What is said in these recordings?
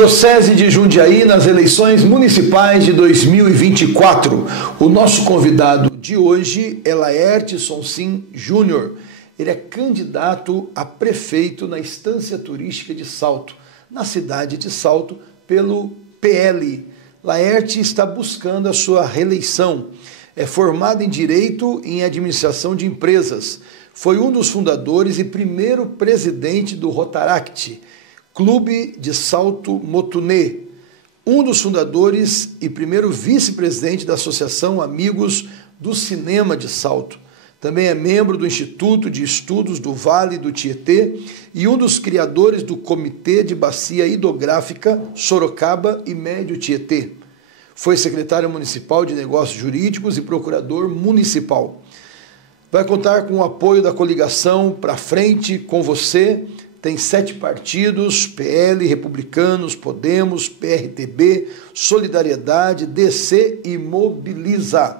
Diocese de Jundiaí nas eleições municipais de 2024. O nosso convidado de hoje é Laerte Sonsin Júnior. Ele é candidato a prefeito na Estância Turística de Salto, na cidade de Salto, pelo PL. Laerte está buscando a sua reeleição. É formado em Direito e em Administração de Empresas. Foi um dos fundadores e primeiro presidente do Rotaract, Clube de Salto Motunê, um dos fundadores e primeiro vice-presidente da Associação Amigos do Cinema de Salto. Também é membro do Instituto de Estudos do Vale do Tietê e um dos criadores do Comitê de Bacia Hidrográfica Sorocaba e Médio Tietê. Foi secretário municipal de Negócios Jurídicos e procurador municipal. Vai contar com o apoio da coligação Pra Frente com Você. Tem 7 partidos: PL, Republicanos, Podemos, PRTB, Solidariedade, DC e Mobiliza.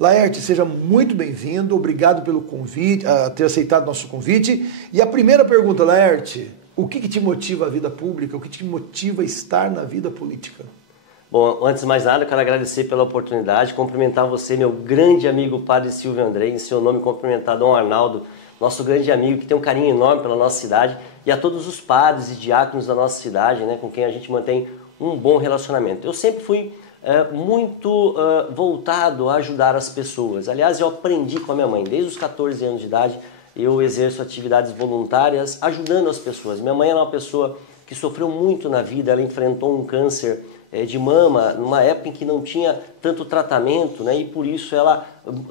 Laerte, seja muito bem-vindo, obrigado pelo convite, a ter aceitado nosso convite. E a primeira pergunta, Laerte, o que te motiva a vida pública, o que te motiva a estar na vida política? Bom, antes de mais nada, eu quero agradecer pela oportunidade, cumprimentar você, meu grande amigo Padre Silvio Andrei, em seu nome cumprimentar Dom Arnaldo, nosso grande amigo que tem um carinho enorme pela nossa cidade, e a todos os padres e diáconos da nossa cidade, né, com quem a gente mantém um bom relacionamento. Eu sempre fui muito voltado a ajudar as pessoas. Aliás, eu aprendi com a minha mãe, desde os 14 anos de idade, eu exerço atividades voluntárias ajudando as pessoas. Minha mãe era uma pessoa que sofreu muito na vida, ela enfrentou um câncer de mama, numa época em que não tinha tanto tratamento, né? E por isso ela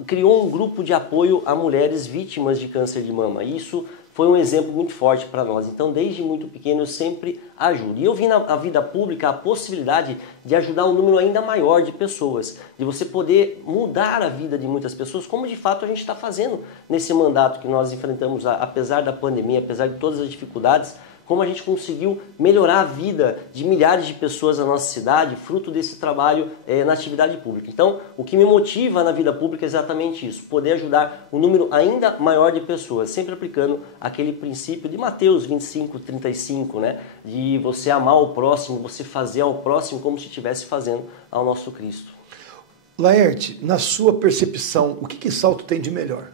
criou um grupo de apoio a mulheres vítimas de câncer de mama. E isso foi um exemplo muito forte para nós. Então, desde muito pequeno, eu sempre ajudo. E eu vi na vida pública a possibilidade de ajudar um número ainda maior de pessoas, de você poder mudar a vida de muitas pessoas, como de fato a gente está fazendo nesse mandato que nós enfrentamos, apesar da pandemia, apesar de todas as dificuldades, como a gente conseguiu melhorar a vida de milhares de pessoas na nossa cidade, fruto desse trabalho na atividade pública. Então, o que me motiva na vida pública é exatamente isso, poder ajudar um número ainda maior de pessoas, sempre aplicando aquele princípio de Mateus 25:35, né? De você amar o próximo, você fazer ao próximo como se estivesse fazendo ao nosso Cristo. Laerte, na sua percepção, o que Salto tem de melhor?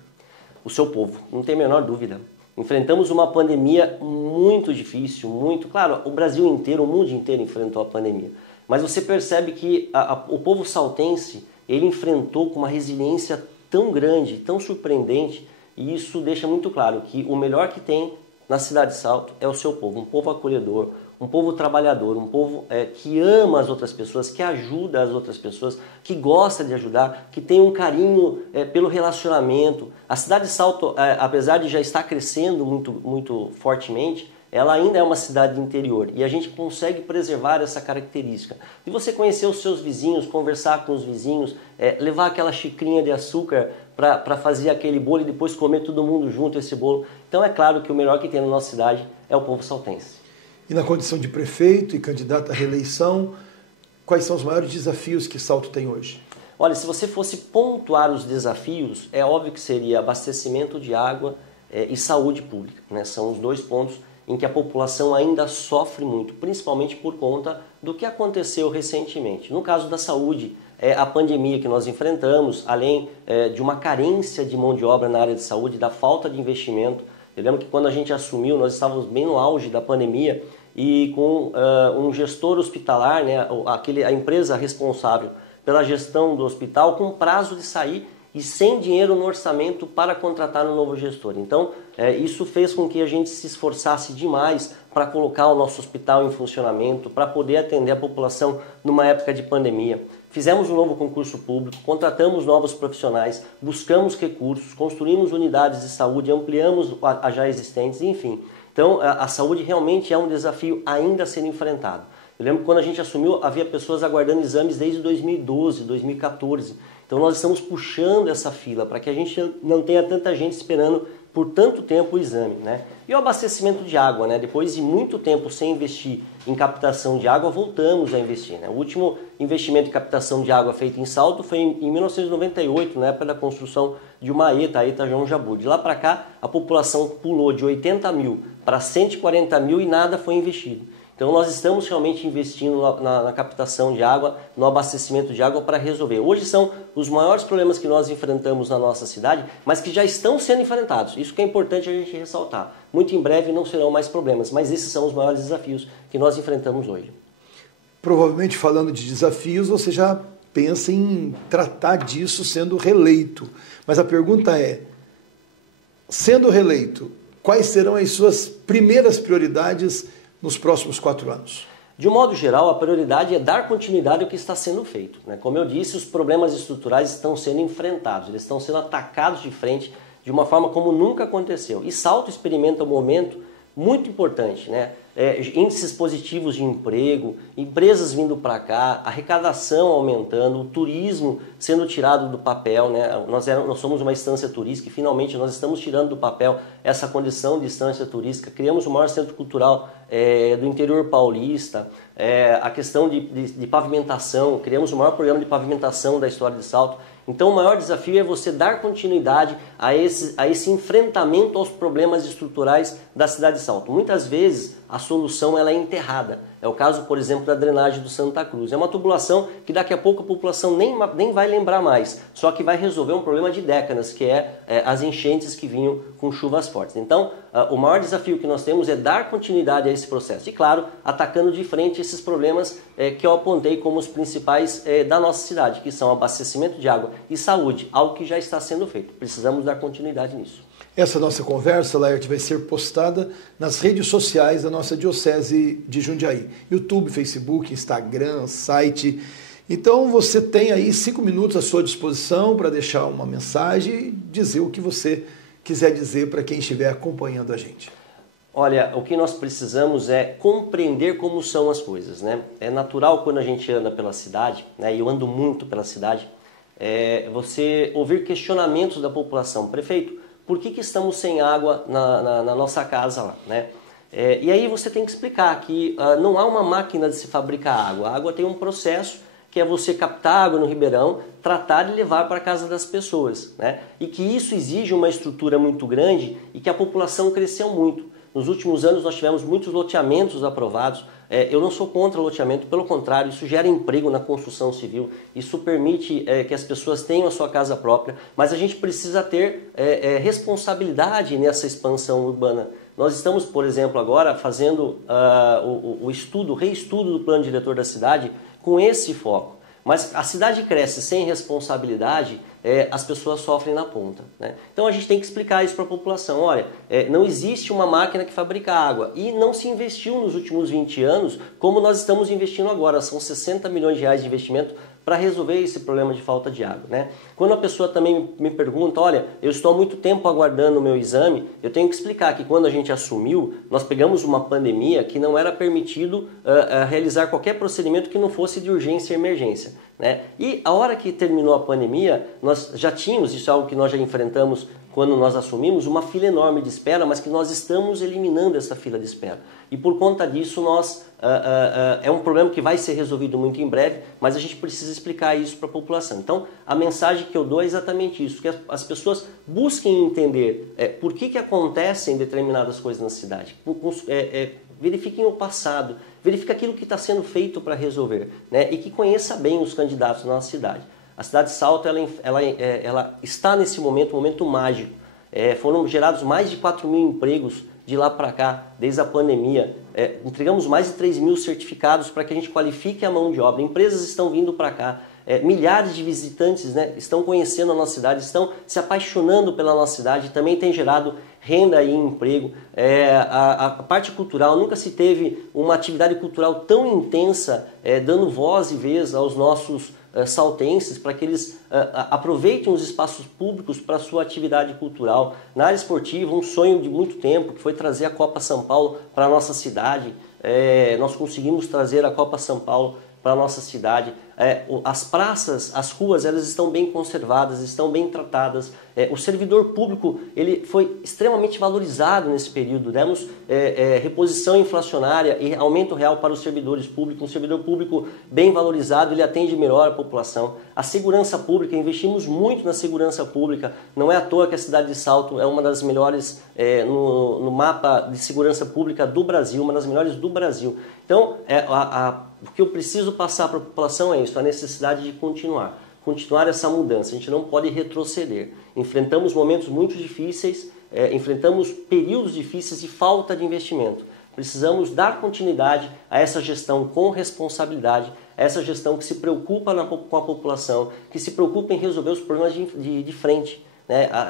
O seu povo, não tem a menor dúvida. Enfrentamos uma pandemia muito difícil, claro, o Brasil inteiro, o mundo inteiro enfrentou a pandemia. Mas você percebe que o povo saltense, ele enfrentou com uma resiliência tão grande, tão surpreendente, e isso deixa muito claro que o melhor que tem na cidade de Salto é o seu povo, um povo acolhedor, um povo trabalhador, um povo que ama as outras pessoas, que ajuda as outras pessoas, que gosta de ajudar, que tem um carinho pelo relacionamento. A cidade de Salto, apesar de já estar crescendo muito fortemente, ela ainda é uma cidade de interior e a gente consegue preservar essa característica. E você conhecer os seus vizinhos, conversar com os vizinhos, levar aquela xicrinha de açúcar para fazer aquele bolo e depois comer todo mundo junto esse bolo. Então é claro que o melhor que tem na nossa cidade é o povo saltense. E na condição de prefeito e candidato à reeleição, quais são os maiores desafios que Salto tem hoje? Olha, se você fosse pontuar os desafios, é óbvio que seria abastecimento de água e saúde pública, né? São os 2 pontos em que a população ainda sofre muito, principalmente por conta do que aconteceu recentemente. No caso da saúde, a pandemia que nós enfrentamos, além de uma carência de mão de obra na área de saúde, da falta de investimento. Eu lembro que quando a gente assumiu, nós estávamos bem no auge da pandemia e com um gestor hospitalar, né, a empresa responsável pela gestão do hospital, com prazo de sair e sem dinheiro no orçamento para contratar um novo gestor. Então, isso fez com que a gente se esforçasse demais para colocar o nosso hospital em funcionamento, para poder atender a população numa época de pandemia. Fizemos um novo concurso público, contratamos novos profissionais, buscamos recursos, construímos unidades de saúde, ampliamos as já existentes, enfim. Então, a saúde realmente é um desafio ainda a ser enfrentado. Eu lembro que quando a gente assumiu, havia pessoas aguardando exames desde 2012, 2014. Então, nós estamos puxando essa fila para que a gente não tenha tanta gente esperando por tanto tempo o exame, né? E o abastecimento de água, né? Depois de muito tempo sem investir em captação de água, voltamos a investir, né? O último investimento em captação de água feito em Salto foi em 1998, na época da construção de uma ETA, a ETA João Jabu. De lá para cá, a população pulou de 80 mil para 140 mil e nada foi investido. Então nós estamos realmente investindo na captação de água, no abastecimento de água para resolver. Hoje são os maiores problemas que nós enfrentamos na nossa cidade, mas que já estão sendo enfrentados. Isso que é importante a gente ressaltar. Muito em breve não serão mais problemas, mas esses são os maiores desafios que nós enfrentamos hoje. Provavelmente, falando de desafios, você já pensa em tratar disso sendo reeleito. Mas a pergunta é, sendo reeleito, quais serão as suas primeiras prioridades nos próximos 4 anos? De um modo geral, a prioridade é dar continuidade ao que está sendo feito, né? Como eu disse, os problemas estruturais estão sendo enfrentados, eles estão sendo atacados de frente de uma forma como nunca aconteceu. E Salto experimenta um momento muito importante, né? Índices positivos de emprego, empresas vindo para cá, arrecadação aumentando, o turismo sendo tirado do papel, né? Nós somos uma instância turística e finalmente nós estamos tirando do papel essa condição de instância turística. Criamos o maior centro cultural do interior paulista, a questão de pavimentação, criamos o maior programa de pavimentação da história de Salto. Então o maior desafio é você dar continuidade a esse enfrentamento aos problemas estruturais da cidade de Salto. Muitas vezes a solução ela é enterrada. É o caso, por exemplo, da drenagem do Santa Cruz. É uma tubulação que daqui a pouco a população nem vai lembrar mais, só que vai resolver um problema de décadas, que é as enchentes que vinham com chuvas fortes. Então, o maior desafio que nós temos é dar continuidade a esse processo. E, claro, atacando de frente esses problemas que eu apontei como os principais da nossa cidade, que são abastecimento de água e saúde, algo que já está sendo feito. Precisamos dar continuidade nisso. Essa nossa conversa, Laerte, vai ser postada nas redes sociais da nossa Diocese de Jundiaí. YouTube, Facebook, Instagram, site. Então você tem aí 5 minutos à sua disposição para deixar uma mensagem e dizer o que você quiser dizer para quem estiver acompanhando a gente. Olha, o que nós precisamos é compreender como são as coisas, né? É natural quando a gente anda pela cidade, né? E eu ando muito pela cidade, você ouvir questionamentos da população. Prefeito, por que estamos sem água na nossa casa lá, né? E aí você tem que explicar que não há uma máquina de se fabricar água. A água tem um processo que é você captar água no ribeirão, tratar e levar para a casa das pessoas, né? E que isso exige uma estrutura muito grande e que a população cresceu muito. Nos últimos anos nós tivemos muitos loteamentos aprovados. Eu não sou contra loteamento, pelo contrário, isso gera emprego na construção civil, isso permite que as pessoas tenham a sua casa própria, mas a gente precisa ter responsabilidade nessa expansão urbana. Nós estamos, por exemplo, agora fazendo o reestudo do plano diretor da cidade com esse foco. Mas a cidade cresce sem responsabilidade, as pessoas sofrem na ponta, né? Então a gente tem que explicar isso para a população. Olha, não existe uma máquina que fabrica água e não se investiu nos últimos 20 anos como nós estamos investindo agora. São 60 milhões de reais de investimento para resolver esse problema de falta de água, né? Quando a pessoa também me pergunta, olha, eu estou há muito tempo aguardando o meu exame, eu tenho que explicar que quando a gente assumiu, nós pegamos uma pandemia que não era permitido realizar qualquer procedimento que não fosse de urgência e emergência, né? E a hora que terminou a pandemia, nós já tínhamos, isso é algo que nós já enfrentamos quando nós assumimos, uma fila enorme de espera, mas que nós estamos eliminando essa fila de espera. E por conta disso, é um problema que vai ser resolvido muito em breve, mas a gente precisa explicar isso para a população. Então, a mensagem que eu dou é exatamente isso, que as pessoas busquem entender por que acontecem determinadas coisas na cidade. Verifiquem o passado, verifiquem aquilo que está sendo feito para resolver, né? E que conheça bem os candidatos na nossa cidade. A cidade de Salto ela está nesse momento, um momento mágico. Foram gerados mais de 4 mil empregos de lá para cá, desde a pandemia. Entregamos mais de 3 mil certificados para que a gente qualifique a mão de obra. Empresas estão vindo para cá. Milhares de visitantes, né, estão conhecendo a nossa cidade, estão se apaixonando pela nossa cidade, também tem gerado renda e emprego. A parte cultural, nunca se teve uma atividade cultural tão intensa, dando voz e vez aos nossos saltenses, para que eles aproveitem os espaços públicos para a sua atividade cultural. Na área esportiva, um sonho de muito tempo, que foi trazer a Copa São Paulo para a nossa cidade. Nós conseguimos trazer a Copa São Paulo para a nossa cidade. as praças, as ruas, elas estão bem conservadas, estão bem tratadas. O servidor público, ele foi extremamente valorizado nesse período. Demos reposição inflacionária e aumento real para os servidores públicos. Um servidor público bem valorizado, ele atende melhor a população. A segurança pública, investimos muito na segurança pública. Não é à toa que a cidade de Salto é uma das melhores no mapa de segurança pública do Brasil, uma das melhores do Brasil. Então, o que eu preciso passar para a população é isso, a necessidade de continuar essa mudança. A gente não pode retroceder. Enfrentamos momentos muito difíceis, enfrentamos períodos difíceis e falta de investimento. Precisamos dar continuidade a essa gestão com responsabilidade, a essa gestão que se preocupa com a população, que se preocupa em resolver os problemas de frente.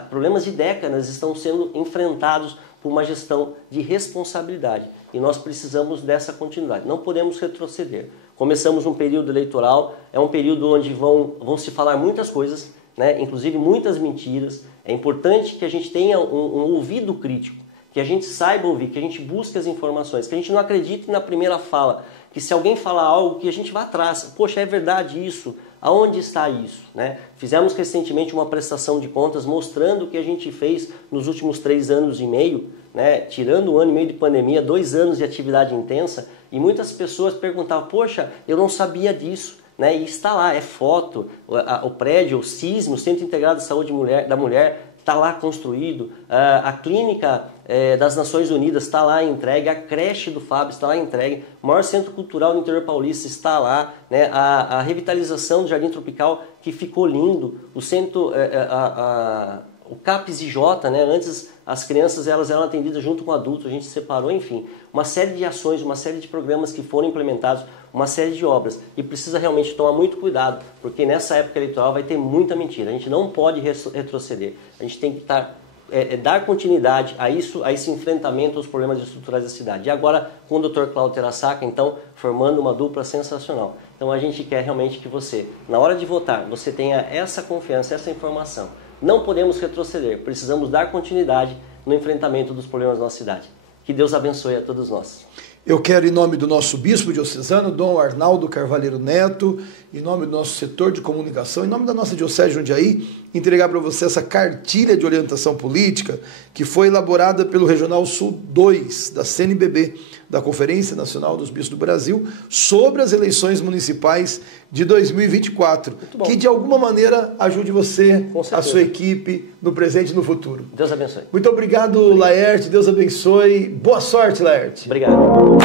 Problemas de décadas estão sendo enfrentados por uma gestão de responsabilidade e nós precisamos dessa continuidade. Não podemos retroceder. Começamos um período eleitoral, é um período onde vão se falar muitas coisas, inclusive muitas mentiras. É importante que a gente tenha um ouvido crítico, que a gente saiba ouvir, que a gente busque as informações, que a gente não acredite na primeira fala, que se alguém falar algo, que a gente vá atrás. Poxa, é verdade isso? Aonde está isso? Fizemos recentemente uma prestação de contas mostrando o que a gente fez nos últimos 3 anos e meio, tirando 1 ano e meio de pandemia, 2 anos de atividade intensa, e muitas pessoas perguntavam, poxa, eu não sabia disso. E está lá, é foto, o prédio, o CISM, o Centro Integrado de Saúde da Mulher, está lá construído, a clínica das Nações Unidas está lá entregue, a creche do FAB está lá entregue, o maior centro cultural do interior paulista está lá, a revitalização do Jardim Tropical que ficou lindo, o centro, o CAPS IJ, antes as crianças elas eram atendidas junto com adultos, a gente separou, enfim, uma série de ações, uma série de programas que foram implementados, uma série de obras, e precisa realmente tomar muito cuidado, porque nessa época eleitoral vai ter muita mentira, a gente não pode retroceder, a gente tem que dar continuidade a esse enfrentamento aos problemas estruturais da cidade. E agora com o Dr. Cláudio Terassaca, então, formando uma dupla sensacional. Então a gente quer realmente que você, na hora de votar, você tenha essa confiança, essa informação. Não podemos retroceder, precisamos dar continuidade no enfrentamento dos problemas da nossa cidade. Que Deus abençoe a todos nós. Eu quero, em nome do nosso bispo diocesano, Dom Arnaldo Carvalheiro Neto, em nome do nosso setor de comunicação, em nome da nossa Diocese de Jundiaí, entregar para você essa cartilha de orientação política que foi elaborada pelo Regional Sul 2 da CNBB, da Conferência Nacional dos Bispos do Brasil, sobre as eleições municipais de 2024, que de alguma maneira ajude você, a sua equipe, no presente e no futuro. Deus abençoe. Muito obrigado, Laerte, Deus abençoe. Boa sorte, Laerte. Obrigado.